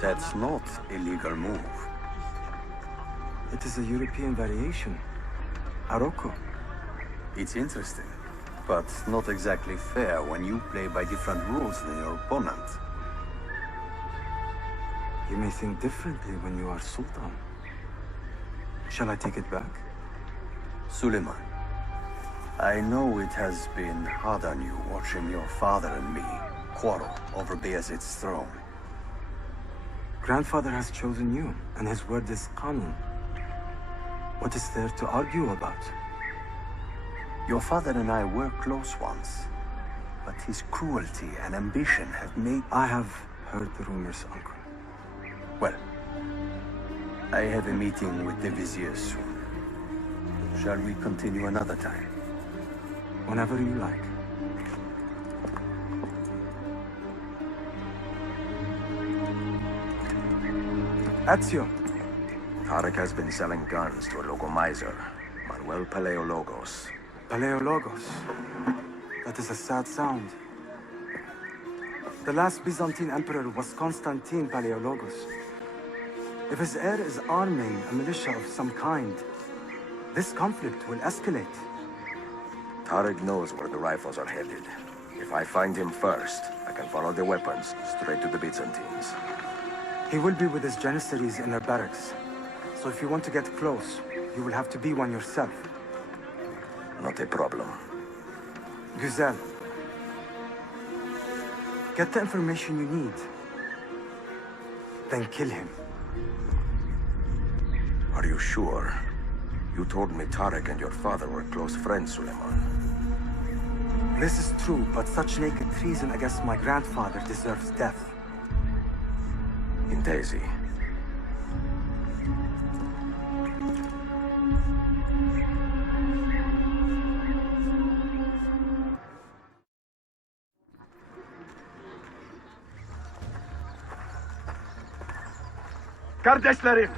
That's not a legal move. It is a European variation. Aroko. It's interesting, but not exactly fair when you play by different rules than your opponent. You may think differently when you are Sultan. Shall I take it back? Suleiman, I know it has been hard on you watching your father and me quarrel over Bayezid's throne. Grandfather has chosen you, and his word is Qanun. What is there to argue about? Your father and I were close once, but his cruelty and ambition have made... I have heard the rumors, Uncle. Well, I have a meeting with the Vizier soon. Shall we continue another time? Whenever you like. Ezio. Tarik has been selling guns to a local miser, Manuel Paleologos. Paleologos. That is a sad sound. The last Byzantine emperor was Constantine Paleologos. If his heir is arming a militia of some kind, this conflict will escalate. Tarik knows where the rifles are headed. If I find him first, I can follow the weapons straight to the Byzantines. He will be with his janissaries in their barracks. So if you want to get close, you will have to be one yourself. Not a problem. Güzel. Get the information you need. Then kill him. Are you sure? You told me Tarik and your father were close friends, Suleiman. This is true, but such naked treason against my grandfather deserves death. In Daisy. Gardeslarim!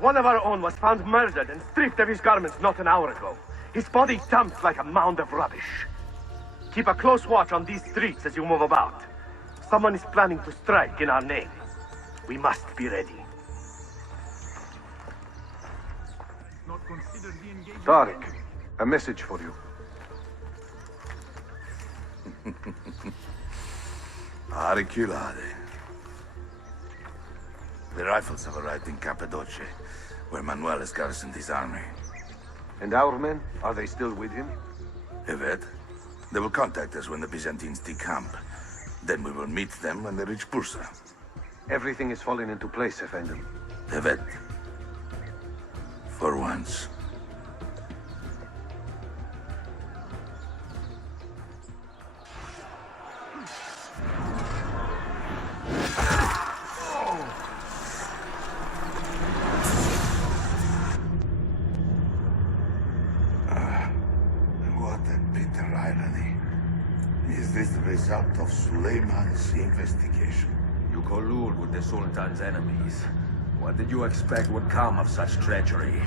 One of our own was found murdered and stripped of his garments not an hour ago. His body dumped like a mound of rubbish. Keep a close watch on these streets as you move about. Someone is planning to strike in our name. We must be ready. Tarik, a message for you. Ariculade. The rifles have arrived in Cappadocia, where Manuel has garrisoned his army. And our men, are they still with him? Evet. They will contact us when the Byzantines decamp. Then we will meet them when they reach Bursa. Everything is falling into place, Efendim. Evet. For once. What a bitter irony. Is this the result of Suleiman's investigation? You collude with the Sultan's enemies. What did you expect would come of such treachery?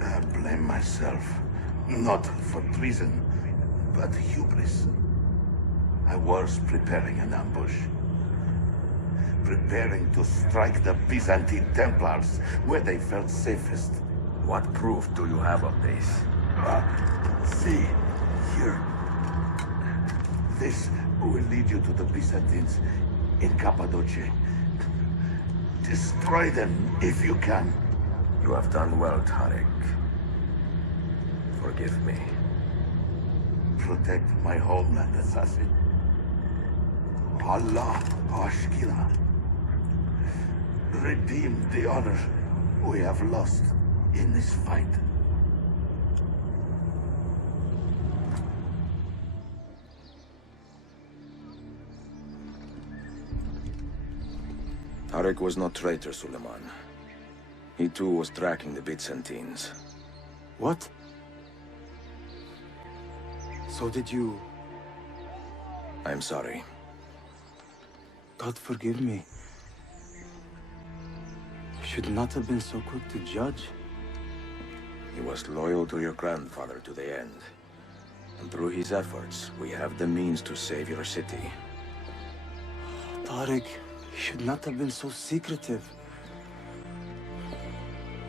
I blame myself. Not for treason, but hubris. I was preparing an ambush. Preparing to strike the Byzantine Templars where they felt safest. What proof do you have of this? See, here. This will lead you to the Byzantines in Cappadocia. Destroy them if you can. You have done well, Tarik. Forgive me. Protect my homeland, assassin. Allah Ashkila. Redeem the honor we have lost in this fight. Tarik was not traitor, Suleiman. He too was tracking the Byzantines. What? So did you... I'm sorry. God forgive me. You should not have been so quick to judge. He was loyal to your grandfather to the end. And through his efforts, we have the means to save your city. Tarik, He should not have been so secretive.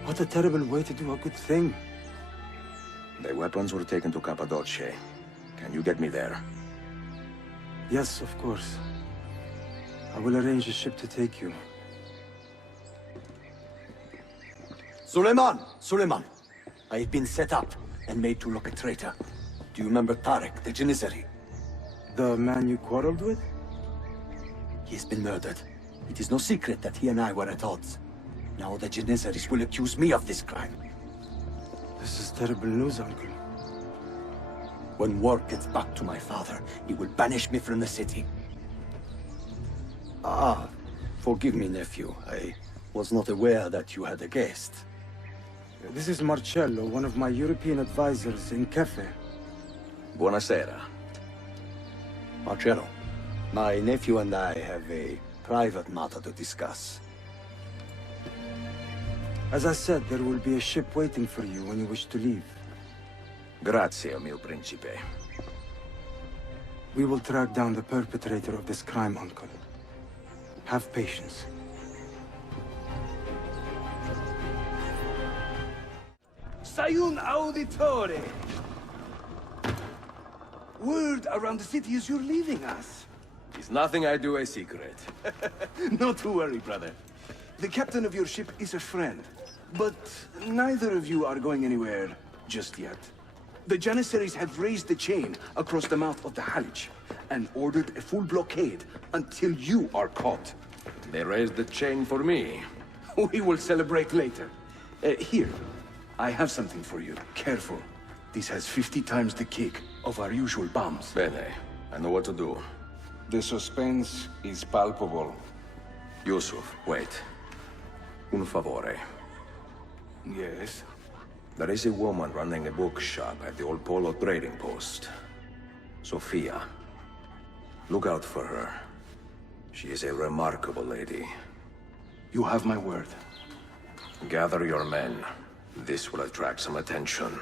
What a terrible way to do a good thing. The weapons were taken to Cappadocia. Can you get me there? Yes, of course. I will arrange a ship to take you. Suleiman! Suleiman! I have been set up and made to look a traitor. Do you remember Tarik, the Janissary? The man you quarreled with? He has been murdered. It is no secret that he and I were at odds. Now the Janissaries will accuse me of this crime. This is terrible news, Uncle. When word gets back to my father, he will banish me from the city. Ah, forgive me, nephew. I was not aware that you had a guest. This is Marcello, one of my European advisors in Cafe. Buonasera. Marcello, my nephew and I have a private matter to discuss. As I said, there will be a ship waiting for you when you wish to leave. Grazie, mio principe. We will track down the perpetrator of this crime, Uncle. Have patience. Sayun Auditore! Word around the city is you're leaving us. Is nothing I do a secret. Not to worry, brother. The captain of your ship is a friend, but neither of you are going anywhere just yet. The Janissaries have raised the chain across the mouth of the Halij and ordered a full blockade until you are caught. They raised the chain for me. We will celebrate later. Here, I have something for you. Careful. This has 50 times the kick of our usual bombs. Bene. I know what to do. The suspense is palpable. Yusuf, wait. Un favore. Yes? There is a woman running a bookshop at the old Polo trading post. Sophia. Look out for her. She is a remarkable lady. You have my word. Gather your men. This will attract some attention.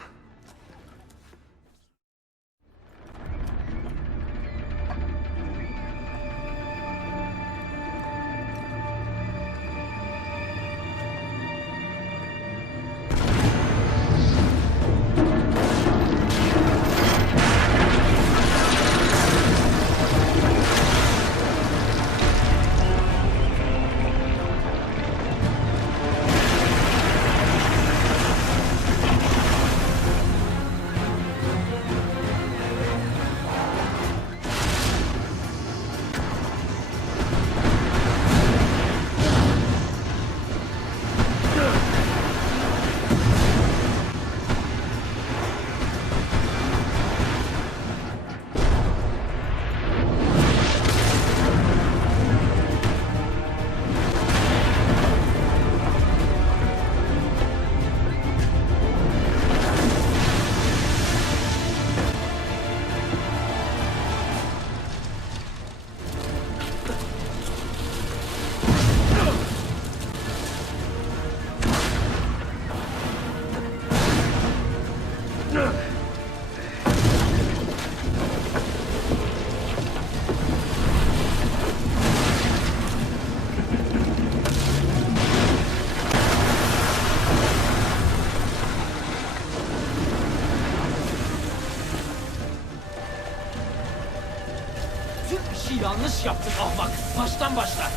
Yanlış yaptın ahmak. Baştan başla.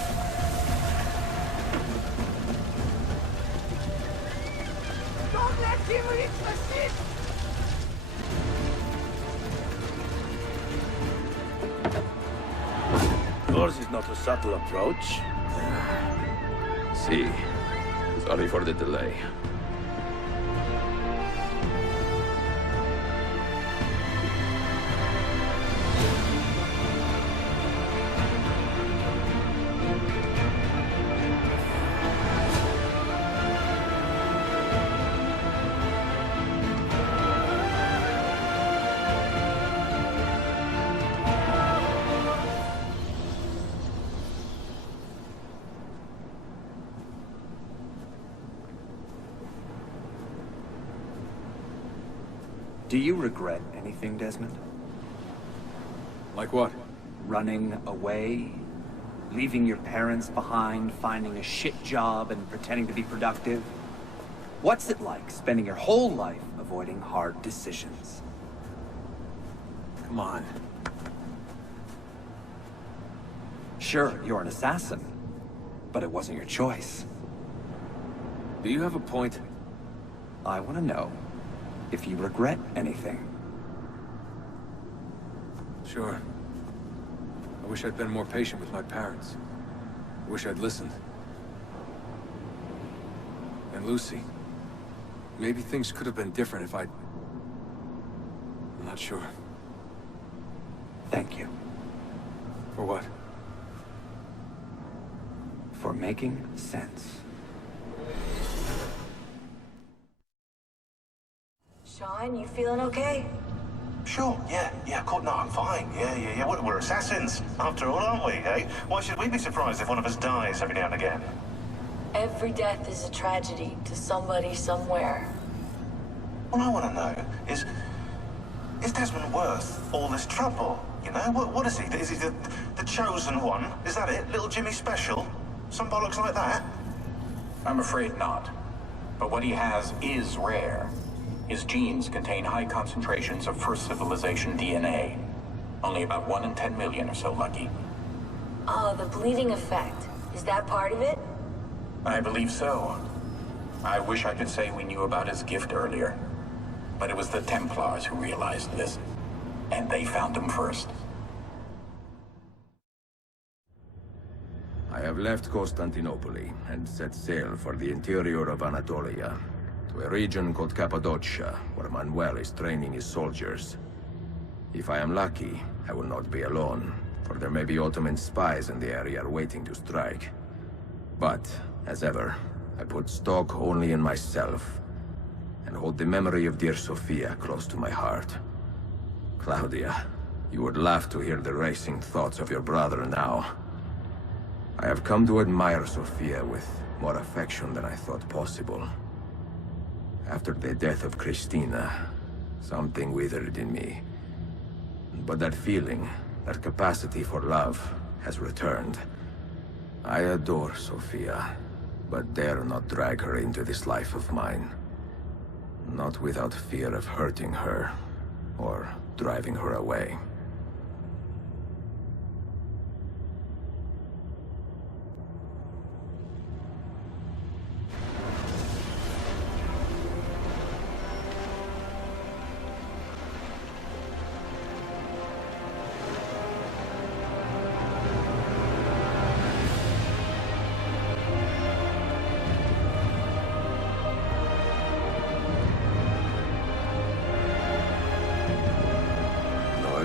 Don't let him reach the ship! Yours is not a subtle approach. See. Sorry for the delay. Do you regret anything, Desmond? Like what? Running away? Leaving your parents behind, finding a shit job, and pretending to be productive? What's it like spending your whole life avoiding hard decisions? Come on. Sure, you're an assassin, but it wasn't your choice. Do you have a point? I want to know if you regret anything. Sure. I wish I'd been more patient with my parents. I wish I'd listened. And Lucy. Maybe things could have been different if I'd... I'm not sure. Thank you. For what? For making sense. Sean, you feeling okay? Sure, yeah, no, I'm fine. Yeah. We're assassins, after all, aren't we, eh? Why should we be surprised if one of us dies every now and again? Every death is a tragedy to somebody somewhere. What I want to know is Desmond worth all this trouble, you know? What is he? Is he the chosen one? Is that it? Little Jimmy Special? Some bollocks like that? I'm afraid not. But what he has is rare. His genes contain high concentrations of First Civilization DNA. Only about 1 in 10 million or so lucky. Oh, the bleeding effect. Is that part of it? I believe so. I wish I could say we knew about his gift earlier. But it was the Templars who realized this. And they found him first. I have left Constantinopol and set sail for the interior of Anatolia, to a region called Cappadocia, where Manuel is training his soldiers. If I am lucky, I will not be alone, for there may be Ottoman spies in the area waiting to strike. But, as ever, I put stock only in myself, and hold the memory of dear Sophia close to my heart. Claudia, you would laugh to hear the racing thoughts of your brother now. I have come to admire Sophia with more affection than I thought possible. After the death of Christina, something withered in me. But that feeling, that capacity for love, has returned. I adore Sophia, but dare not drag her into this life of mine. Not without fear of hurting her, or driving her away.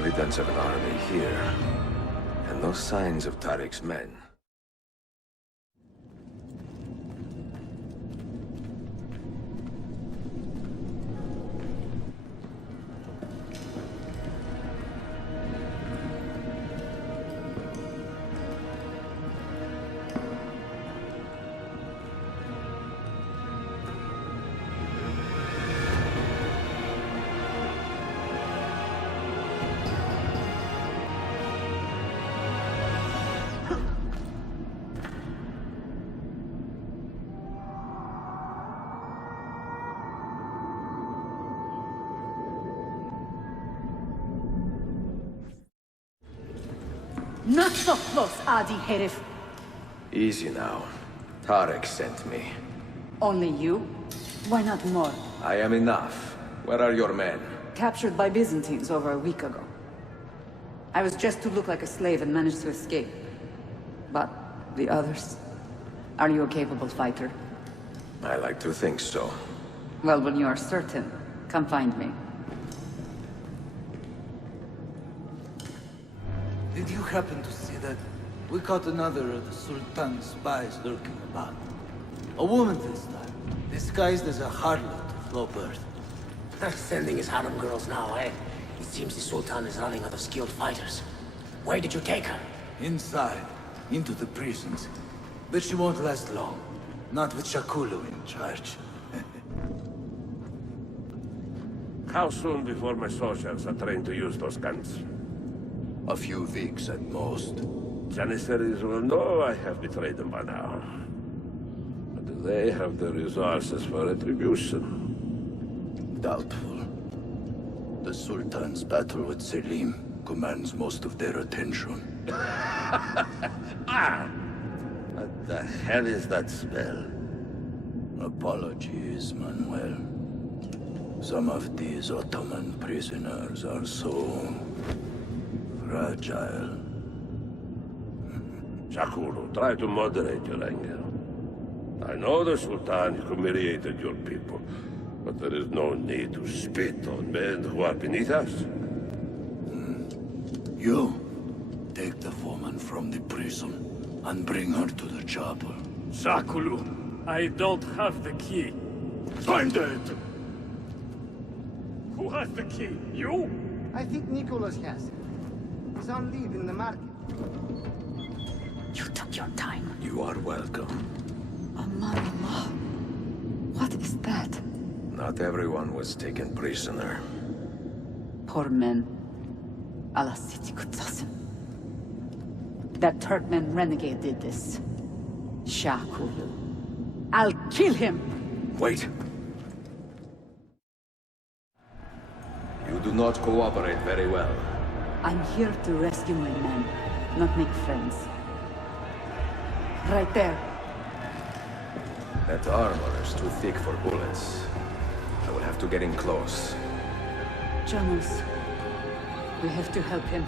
Evidence of an army here, and no signs of Tarik's men. Not so close, Adi Herif. Easy now. Tarik sent me. Only you? Why not more? I am enough. Where are your men? Captured by Byzantines over a week ago. I was just to look like a slave and managed to escape. But the others? Are you a capable fighter? I like to think so. Well, when you are certain, come find me. Did you happen to see that? We caught another of the Sultan's spies lurking about. A woman this time, disguised as a harlot of low birth. They're sending his harem girls now, eh? It seems the Sultan is running out of skilled fighters. Where did you take her? Inside, into the prisons. But she won't last long. Not with Shakulu in charge. How soon before my soldiers are trained to use those guns? A few weeks at most. Janissaries will know I have betrayed them by now. But do they have the resources for retribution? Doubtful. The Sultan's battle with Selim commands most of their attention. What the hell is that spell? Apologies, Manuel. Some of these Ottoman prisoners are so fragile. Shakulu, try to moderate your anger. I know the Sultan humiliated your people, but there is no need to spit on men who are beneath us. You, take the woman from the prison and bring her to the chapel. Shakulu, I don't have the key. Find it! Who has the key? You? I think Nicholas has it. He's on leave in the market. You took your time. You are welcome. Aman Allah. What is that? Not everyone was taken prisoner. Poor men. Allah City Kutsasım. That Turkmen renegade did this. Shakulu. I'll kill him! Wait. You do not cooperate very well. I'm here to rescue my men, not make friends. Right there. That armor is too thick for bullets. I will have to get in close. Jonas, we have to help him.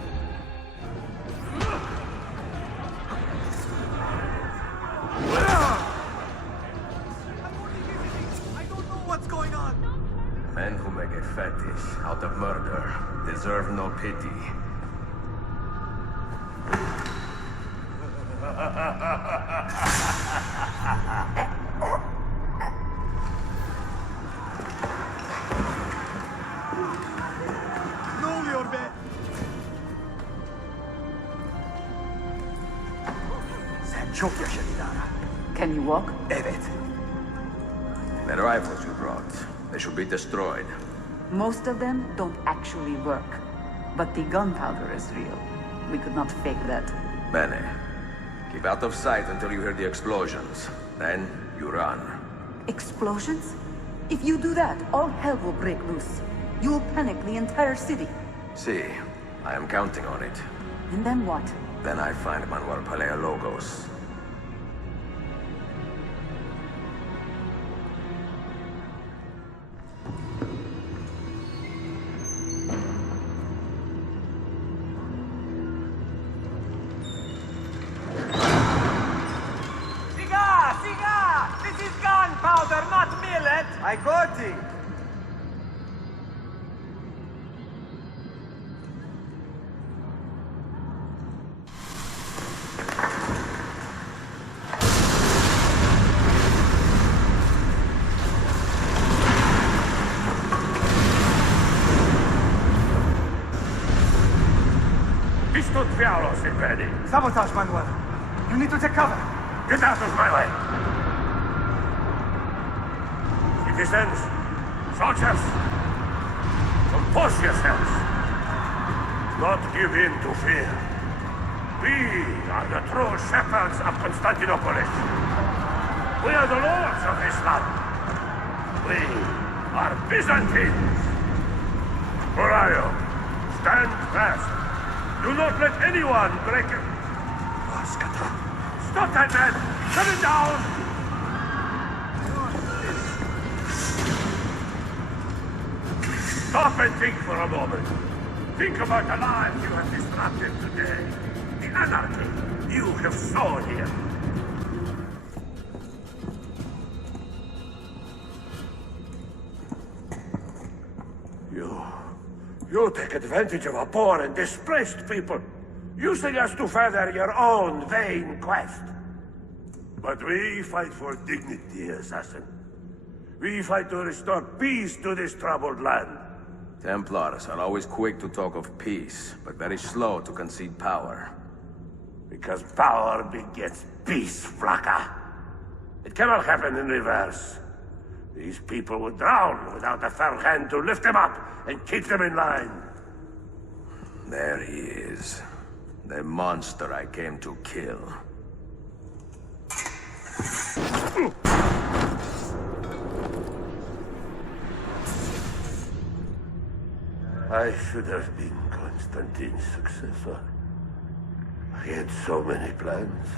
Men who make a fetish out of murder deserve no pity. Ne oluyor be? Sen çok yaşa Dilara. Can you walk? Evet. The rifles you brought, they should be destroyed. Most of them don't actually work. But the gunpowder is real. We could not fake that. Bene. Keep out of sight until you hear the explosions. Then, you run. Explosions? If you do that, all hell will break loose. You will panic the entire city. See, I am counting on it. And then what? Then I find Manuel Paleologos. I got it! Diavolo, Silvani! Sabotage, Manuel. You need to take cover. Get out of my way! Citizens, soldiers, compose yourselves. Not give in to fear. We are the true shepherds of Constantinopol. We are the lords of this land. We are Byzantines. Horario, stand fast. Do not let anyone break it. Stop that man! Shut it down! Stop and think for a moment. Think about the lives you have disrupted today. The anarchy you have sown here. You take advantage of a poor and displaced people, using us to further your own vain quest. But we fight for dignity, assassin. We fight to restore peace to this troubled land. Templars are always quick to talk of peace, but very slow to concede power. Because power begets peace, Flaka. It cannot happen in reverse. These people would drown without a firm hand to lift them up and keep them in line. There he is. The monster I came to kill. I should have been Constantine's successor. I had so many plans.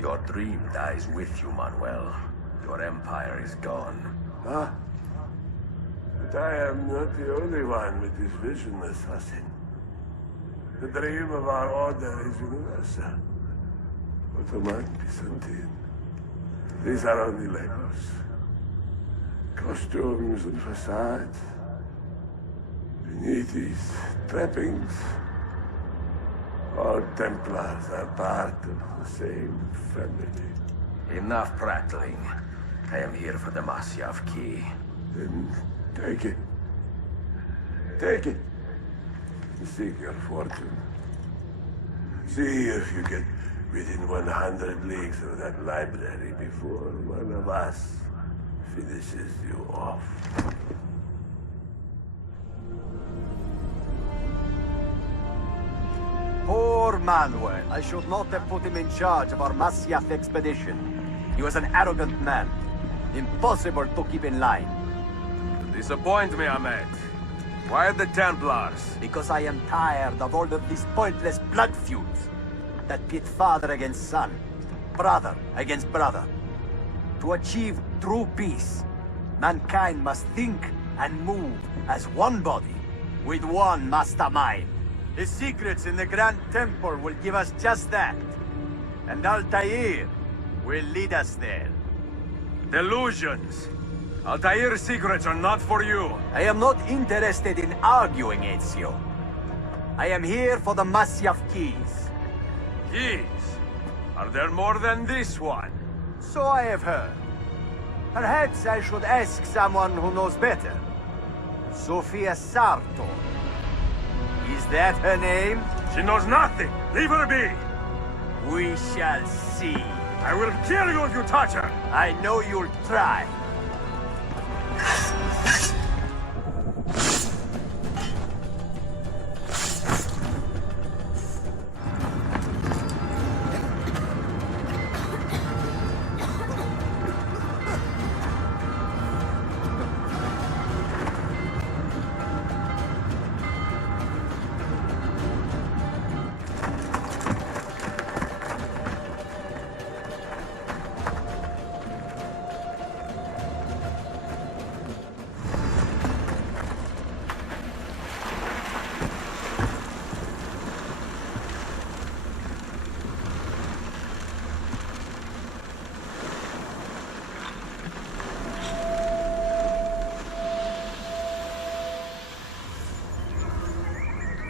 Your dream dies with you, Manuel. Your empire is gone. Ah, but I am not the only one with this vision, assassin. The dream of our order is universal. Ottoman, Byzantine. These are only labels. Costumes and facades. Beneath these trappings, all Templars are part of the same family. Enough prattling. I am here for the Masyav key. Then take it. Take it. Seek your fortune. See if you get within 100 leagues of that library before one of us finishes you off. Poor Manuel. I should not have put him in charge of our Masyaf expedition. He was an arrogant man. Impossible to keep in line. Disappoint me, Ahmed. Why the Templars? Because I am tired of all of these pointless blood feuds that pit father against son, brother against brother. To achieve true peace, mankind must think and move as one body, with one mastermind. The secrets in the Grand Temple will give us just that. And Altair will lead us there. Delusions! Altair's secrets are not for you. I am not interested in arguing, Ezio. I am here for the Masyaf keys. Keys? Are there more than this one? So I have heard. Perhaps I should ask someone who knows better. Sofia Sartor. Is that her name? She knows nothing! Leave her be! We shall see. I will kill you if you touch her! I know you'll try.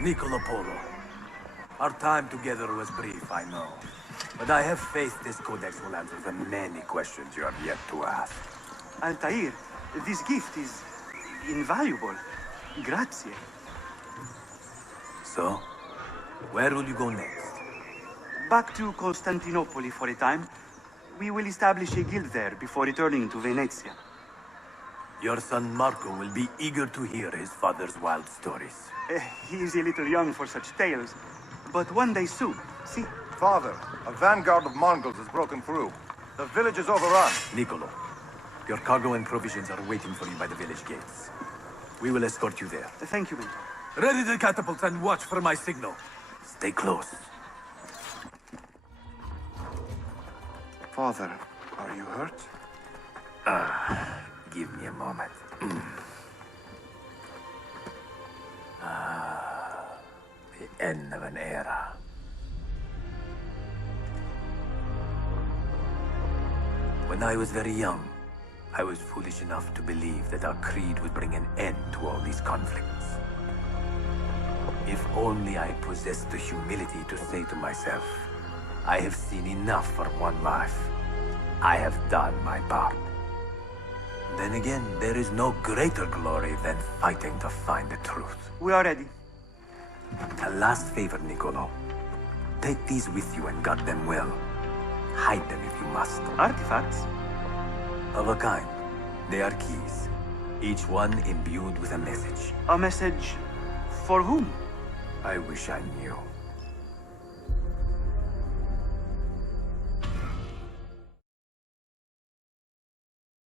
Niccolo Polo. Our time together was brief, I know. But I have faith this codex will answer the many questions you have yet to ask. Altair, this gift is invaluable. Grazie. So, where will you go next? Back to Constantinopol for a time. We will establish a guild there before returning to Venezia. Your son Marco will be eager to hear his father's wild stories. He is a little young for such tales, but one day soon, see? Father, a vanguard of Mongols has broken through. The village is overrun. Niccolo, your cargo and provisions are waiting for you by the village gates. We will escort you there. Thank you, Mentor. Ready the catapults and watch for my signal. Stay close. Father, are you hurt? Give me a moment. The end of an era. When I was very young, I was foolish enough to believe that our creed would bring an end to all these conflicts. If only I possessed the humility to say to myself, I have seen enough for one life. I have done my part. Then again, there is no greater glory than fighting to find the truth. We are ready. A last favor, Niccolo. Take these with you and guard them well. Hide them if you must. Artifacts? Of a kind. They are keys. Each one imbued with a message. A message for whom? I wish I knew.